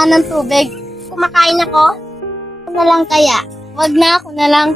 nga ng tubig. Kumakain ako? Ako na lang kaya. Wag na, ako na lang.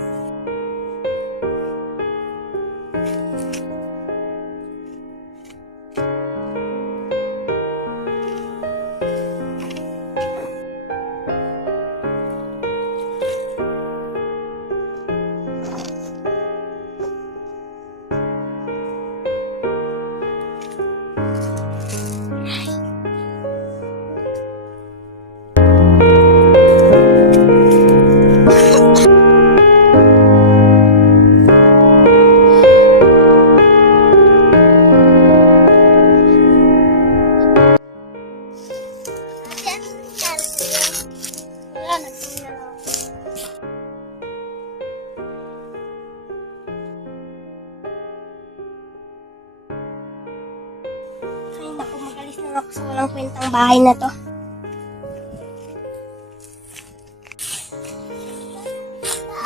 Ay, naku, magalis na ako sa walang kwentang bahay na to.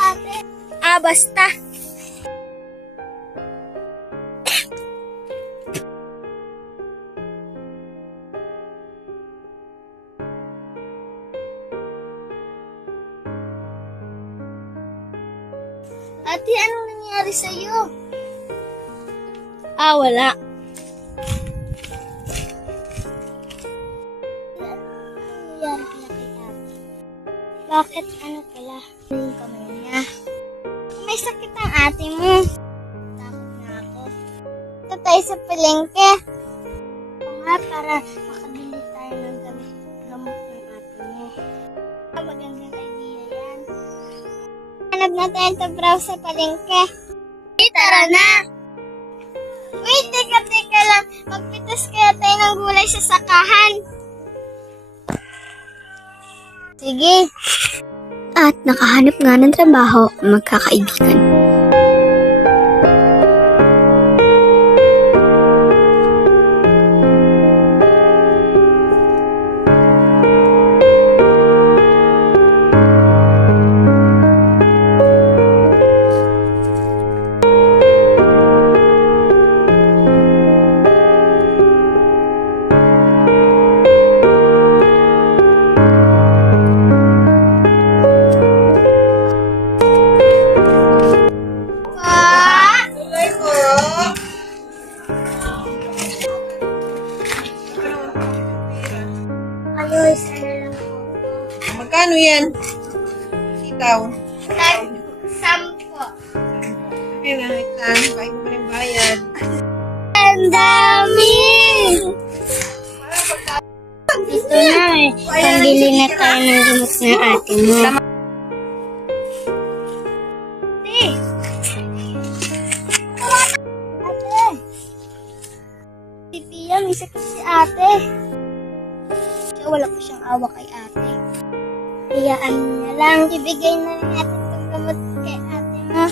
Ate. Basta. Ate, anong nangyari sa'yo? Wala. Bakit? Ano pala? Yung kamay niya. May sakit ang ate mo. Takot na ako. Ito tayo sa palengke. O nga, para makabili tayo ng gamot ng ate mo. Magandang idea yan. Hanap na tayo to browse sa palengke. Hey, tara na! Wait, teka lang. Magpitas kaya tayo ng gulay sa sakahan. Sige. At nakahanap nga ng trabaho ang magkakaibigan. Magkano yan? Sitaw. 10. Okay na, itan. Kain mo rin bayad. Ang dami! Ito na eh. Pambili na tayo ng gamot ng ate mo. Ate! Si Pia, may sakit si ate. Kaya wala ko siyang awa kay ate. Hayaan mo na lang. Ibigay na lang natin itong gamot kay ate mo.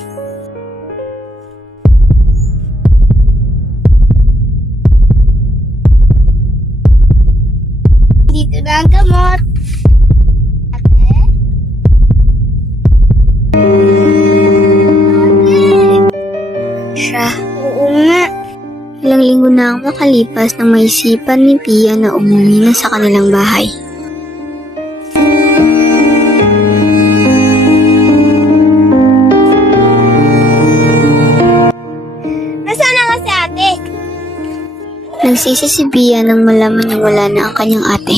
Dito na ang gamot. Ate? Siya. Oo nga. Ilang linggo na ang makalipas nang maisipan ni Pia na umuwi na sa kanilang bahay. Nasaan na nga si ate? Nagsisi si Pia nang malaman na wala na ang kanyang ate.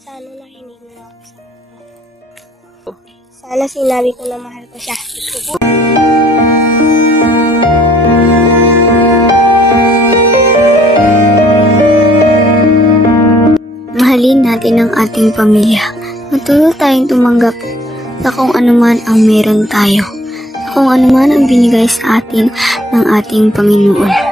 Sana nakinig na ako sa kanya. Sana sinabi ko na mahal ko siya. Mahalin natin ang ating pamilya. Matuto tayong tumanggap sa kung anuman ang meron tayo. Sa kung anuman ang binigay sa atin ng ating Panginoon.